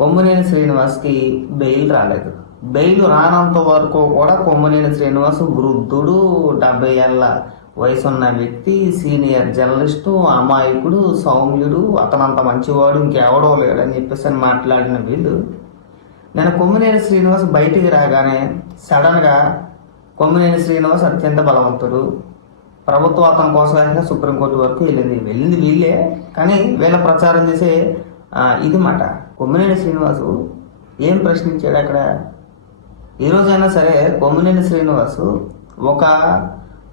కొమ్మినేని శ్రీనివాస్కి బెయిల్ రాలేదు. బెయిల్ రానంత వరకు కూడా కొమ్మినేని శ్రీనివాస్ వృద్ధుడు డెబ్బై ఏళ్ళ వయసున్న వ్యక్తి సీనియర్ జర్నలిస్టు అమాయకుడు సౌమ్యుడు అతనంత మంచివాడు ఇంకెవడో లేడని చెప్పేసి అని మాట్లాడిన వీళ్ళు. నేను కొమ్మినేని శ్రీనివాస్ బయటికి రాగానే సడన్గా కొమ్మినేని శ్రీనివాస్ అత్యంత బలవంతుడు. ప్రభుత్వం అతని కోసం సుప్రీంకోర్టు వరకు వెళ్ళింది. వెళ్ళింది వీళ్ళే. కానీ వీళ్ళ ప్రచారం చేసే ఇది మాట. కొమ్మినేని శ్రీనివాసు ఏం ప్రశ్నించాడు అక్కడ? ఈరోజైనా రోజైనా సరే కొమ్మినేని శ్రీనివాసు ఒక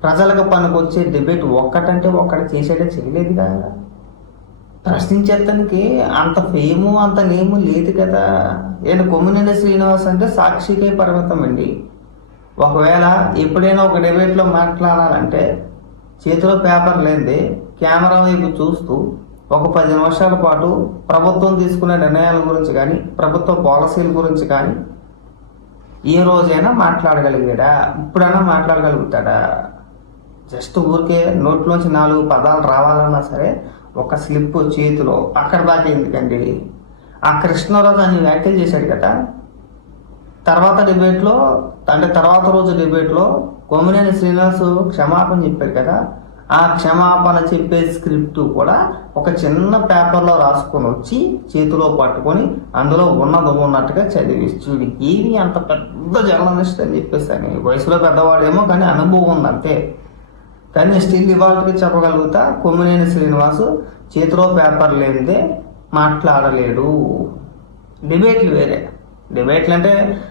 ప్రజలకు పనికొచ్చే డిబేట్ ఒక్కటంటే ఒక్కటి చేసేటే చేయలేదు కదా. ప్రశ్నించేతనికి అంత ఫేము అంత నేము లేదు కదా. ఏంటి కొమ్మినేని శ్రీనివాస్ అంటే సాక్షికే పరిమితం అండి. ఒకవేళ ఎప్పుడైనా ఒక డిబేట్లో మాట్లాడాలంటే చేతిలో పేపర్ లేనిది కెమెరా వైపు చూస్తూ ఒక పది నిమిషాల పాటు ప్రభుత్వం తీసుకునే నిర్ణయాల గురించి కానీ ప్రభుత్వ పాలసీల గురించి కానీ ఏ రోజైనా మాట్లాడగలిగాడా? ఇప్పుడైనా మాట్లాడగలుగుతాడా? జస్ట్ ఊరికే నోట్లోంచి నాలుగు పదాలు రావాలన్నా సరే ఒక స్లిప్ చేతిలో అక్కడ దాకా ఎందుకండి? ఆ కృష్ణరాజు అని వ్యాఖ్యలు చేశాడు కదా. తర్వాత డిబేట్లో అంటే తర్వాత రోజు డిబేట్లో కొమ్మినేని శ్రీనివాసు క్షమాపణ చెప్పాడు కదా. ఆ క్షమాపణ చెప్పే స్క్రిప్ట్ కూడా ఒక చిన్న పేపర్లో రాసుకొని వచ్చి చేతిలో పట్టుకొని అందులో ఉన్నది ఉన్నట్టుగా చదివి చూడు ఏమి అంత పెద్ద జర్నలిస్ట్ అని చెప్పేసి అని. వయసులో పెద్దవాడేమో కానీ అనుభవం ఉంది అంతే. కానీ స్టిల్ ఇవాళకి చెప్పగలుగుతా కొమ్మినేని శ్రీనివాసు చేతిలో పేపర్ లేనిదే మాట్లాడలేడు. డిబేట్లు వేరే. డిబేట్లు అంటే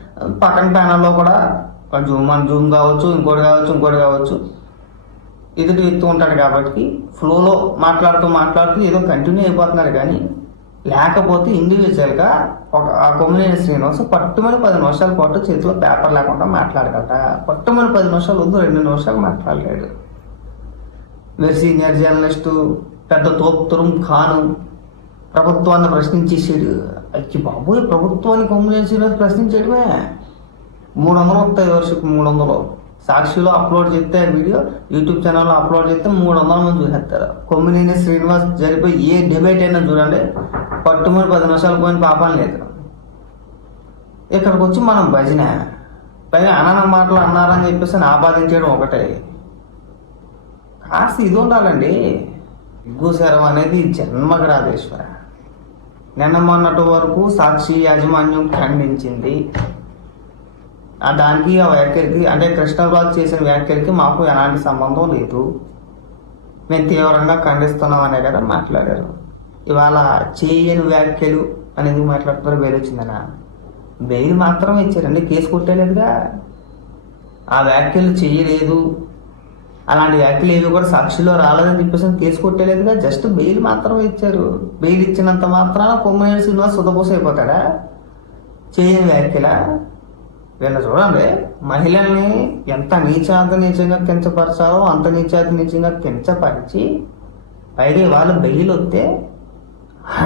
పక్కన ప్యానల్లో కూడా జూమ్ అని జూమ్ కావచ్చు ఇంకోటి కావచ్చు ఇంకోటి కావచ్చు. ఎదుటి వ్యక్తి ఉంటాడు కాబట్టి ఫ్లోలో మాట్లాడుతూ మాట్లాడుతూ ఏదో కంటిన్యూ అయిపోతున్నాడు కానీ లేకపోతే ఇండివిజువల్గా ఒక ఆ కొమ్మినేని శ్రీనివాస్ పట్టుమని పది నిమిషాల పాటు చేతిలో పేపర్ లేకుండా మాట్లాడగట పట్టుమని పది నిమిషాలు వద్దు రెండు నిమిషాలు మాట్లాడలేడు. మీరు సీనియర్ జర్నలిస్టు పెద్ద తోపుతురం ఖాను ప్రభుత్వాన్ని ప్రశ్నించేసాడు అచ్చి బాబోయ్ ప్రభుత్వాన్ని కొమ్మినేని శ్రీనివాస్ ప్రశ్నించడమే మూడు వందలు వస్తాయి వర్షకు మూడు వందలు. సాక్షిలో అప్లోడ్ చేస్తే వీడియో యూట్యూబ్ ఛానల్లో అప్లోడ్ చేస్తే మూడు వందల మంది చూసేస్తారు. కొమ్మినేని శ్రీనివాస్ జరిపే ఏ డిబేట్ అయినా చూడండి పట్టుమని పది నిమిషాలు పోయిన పాపం లేదు. ఇక్కడికి వచ్చి మనం భజన. పైగా అనన మాటలు అన్నారని చెప్పేసి ఆపాదించడం ఒకటే. కాస్త ఇది ఉండాలండి. సిగ్గుశరం అనేది జన్మగరాధేశ్వర నిన్న మొన్నటి వరకు సాక్షి యాజమాన్యం ఖండించింది. దానికి ఆ వ్యాఖ్యలకి అంటే కృష్ణబాబు చేసిన వ్యాఖ్యలకి మాకు ఎలాంటి సంబంధం లేదు. మేము తీవ్రంగా ఖండిస్తున్నాం అనే కదా మాట్లాడారు. ఇవాళ చేయని వ్యాఖ్యలు అనేది మాట్లాడుతున్నారు బెయిల్ వచ్చిందనా బెయిల్ మాత్రమే ఇచ్చారండి కేసు కొట్టేలేదుగా. ఆ వ్యాఖ్యలు చేయలేదు. అలాంటి వ్యాఖ్యలు ఏవి కూడా సాక్షిలో రాలేదని చెప్పేసి కేసు కొట్టలేదుగా జస్ట్ బెయిల్ మాత్రమే ఇచ్చారు. బెయిల్ ఇచ్చినంత మాత్రాన కొమ్మనేని శ్రీనివాస్ సుధపోస అయిపోతాడా చేయని వ్యాఖ్యల? వీళ్ళు చూడండి మహిళల్ని ఎంత నీచాతి నీచంగా కించపరచాలో అంత నీచాత నీచంగా కించపరిచి పైగా వాళ్ళు బెయిల్ వస్తే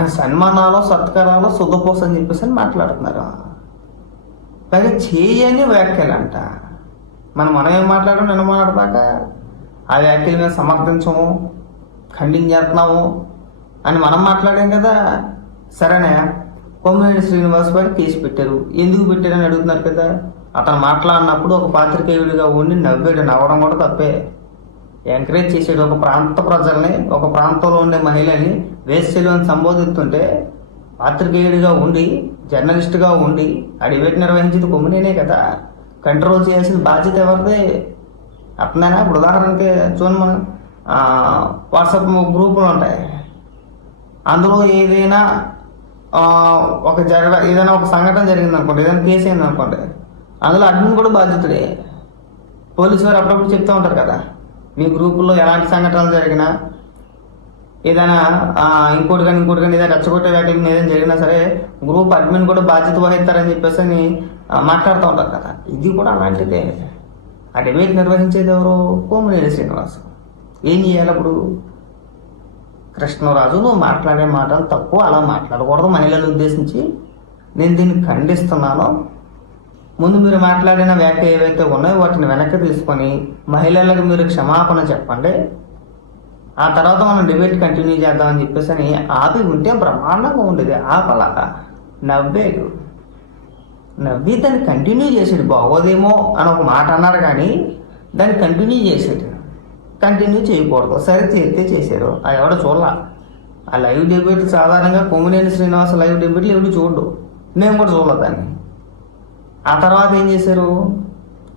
సన్మానాలు సత్కారాలు సుధపోస అని చెప్పేసి అని మాట్లాడుతున్నారు. పైగా చేయని వ్యాఖ్యలంట. మనం మనం ఏం మాట్లాడడం? నిన్న మాట్లాడదాక ఆ వ్యాఖ్యలు మేము సమర్థించము ఖండించేస్తున్నాము అని మనం మాట్లాడాం కదా. సరేనే? కొమ్మినేని శ్రీనివాస్ గారు కేసు పెట్టారు. ఎందుకు పెట్టారని అడుగుతున్నారు కదా? అతను మాట్లాడినప్పుడు ఒక పాత్రికేయుడిగా ఉండి నవ్వాడు. నవ్వడం కూడా తప్పే. ఎంకరేజ్ చేసాడు ఒక ప్రాంత ప్రజల్ని ఒక ప్రాంతంలో ఉండే మహిళల్ని వేశ్యలు అని సంబోధిస్తుంటే పాత్రికేయుడిగా ఉండి జర్నలిస్ట్గా ఉండి ఆ నిర్వహించేది కొమ్మినేనే కదా? కంట్రోల్ చేయాల్సిన బాధ్యత ఎవరిది? అట్లనేనా ఇప్పుడు ఉదాహరణకి చూడండి మనం. వాట్సాప్ గ్రూపులు ఉంటాయి. అందులో ఏదైనా ఒక జరగ ఏదైనా ఒక సంఘటన జరిగింది అనుకోండి ఏదైనా కేసు అయింది అనుకోండి అందులో అడ్మిన్ కూడా బాధ్యతుడే. పోలీసు వారు అప్పుడప్పుడు చెప్తూ ఉంటారు కదా మీ గ్రూపుల్లో ఎలాంటి సంఘటనలు జరిగినా ఏదైనా ఇంకోటి కానీ ఇంకోటి కానీ ఏదైనా రచ్చగొట్టే వ్యాఖ్యలు ఏదైనా జరిగినా సరే గ్రూప్ అడ్మిన్ కూడా బాధ్యత వహిస్తారని చెప్పేసి అని, మాట్లాడుతూ ఉంటారు కదా. ఇది కూడా అలాంటిదే. ఆ డిబేట్ నిర్వహించేది ఎవరు కోమలేని శ్రీనివాస్. ఏం చేయాలి అప్పుడు? కృష్ణరాజు నువ్వు మాట్లాడే మాటలు తక్కువ అలా మాట్లాడకూడదు మహిళలను ఉద్దేశించి. నేను దీన్ని ఖండిస్తున్నాను. ముందు మీరు మాట్లాడిన వ్యాఖ్య ఏవైతే ఉన్నాయో వాటిని వెనక్కి తీసుకొని మహిళలకు మీరు క్షమాపణ చెప్పండి. ఆ తర్వాత మనం డిబేట్ కంటిన్యూ చేద్దామని చెప్పేసి అని ఆపి ఉంటే బ్రహ్మాండంగా ఉండేది ఆపలాగా నవ్వాడు. నవ్వి దాన్ని కంటిన్యూ చేసాడు బాగోదేమో అని ఒక మాట అన్నారు కానీ దాన్ని కంటిన్యూ చేసాడు కంటిన్యూ చేయకూడదు. సరే చేస్తే చేశారు అది ఎవడో చూడాల. ఆ లైవ్ డిబేట్ సాధారణంగా కొమ్మినేని శ్రీనివాస లైవ్ డిబేట్లు ఎవడు చూడు మేము కూడా చూడలేదు దాన్ని. ఆ తర్వాత ఏం చేశారు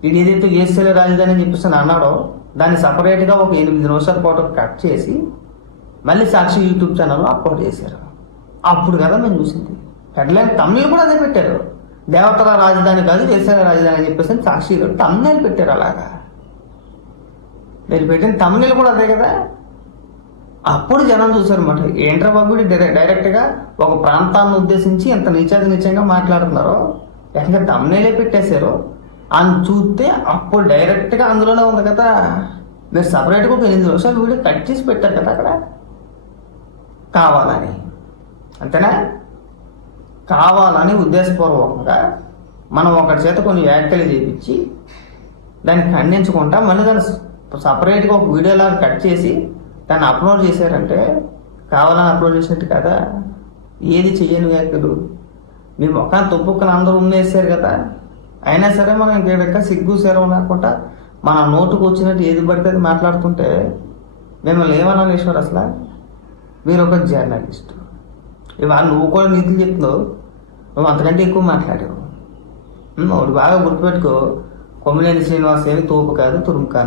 ఇది ఏదైతే ఏసీల రాజధాని అని చెప్పేసి అని అన్నాడో దాన్ని సపరేట్గా ఒక ఎనిమిది నిమిషాల పాటు కట్ చేసి మళ్ళీ సాక్షి యూట్యూబ్ ఛానల్లో అప్లోడ్ చేశారు అప్పుడు కదా మేము చూసింది. హెడ్లైన్ తమిళ్ కూడా అదే పెట్టారు. దేవతల రాజధాని కాదు దేశాల రాజధాని అని చెప్పేసి సాక్షి గారు తమిళ పెట్టారు అలాగా. మీరు పెట్టిన తమిళ కూడా అదే కదా? అప్పుడు జనం చూశారు ఏంట్రా బాబు డైరెక్ట్గా ఒక ప్రాంతాన్ని ఉద్దేశించి ఎంత నీచాది నీచంగా మాట్లాడుతున్నారో? ఏకంగా తమ్నేలే పెట్టేశారు? అని చూస్తే అప్పుడు డైరెక్ట్గా అందులోనే ఉంది కదా. మీరు సపరేట్గా ఒక ఎనిమిది నిమిషాలు వీడియో కట్ చేసి పెట్టారు కదా అక్కడ? కావాలని. అంతేనా? కావాలని ఉద్దేశపూర్వకంగా మనం ఒకటి చేత కొన్ని వ్యాఖ్యలు చేయించి దాన్ని ఖండించుకుంటా మళ్ళీ దాన్ని సపరేట్గా ఒక వీడియోలాగా కట్ చేసి దాన్ని అప్లోడ్ చేశారంటే కావాలని అప్లోడ్ చేసినట్టు కదా? ఏది చెయ్యని వ్యాఖ్యలు మీ ముఖాన్ని తుప్పుకుని అందరూ ఉన్నేసారు కదా? అయినా సరే మనం ఇంకా సిగ్గు సెరవు లేకుండా మన నోటుకు వచ్చినట్టు ఏది పడితే అది మాట్లాడుతుంటే మిమ్మల్ని ఏమన్నా ఈశ్వర్ అసలు? మీరు ఒక జర్నలిస్ట్ ఇవాళ నువ్వు కూడా నీతులు చెప్తున్నావు. నువ్వు అంతకంటే ఎక్కువ మాట్లాడావు. ఒకటి బాగా గుర్తుపెట్టుకో. కొమ్మినేని శ్రీనివాస్ ఏమి తోపు కాదు తురుము కాదు.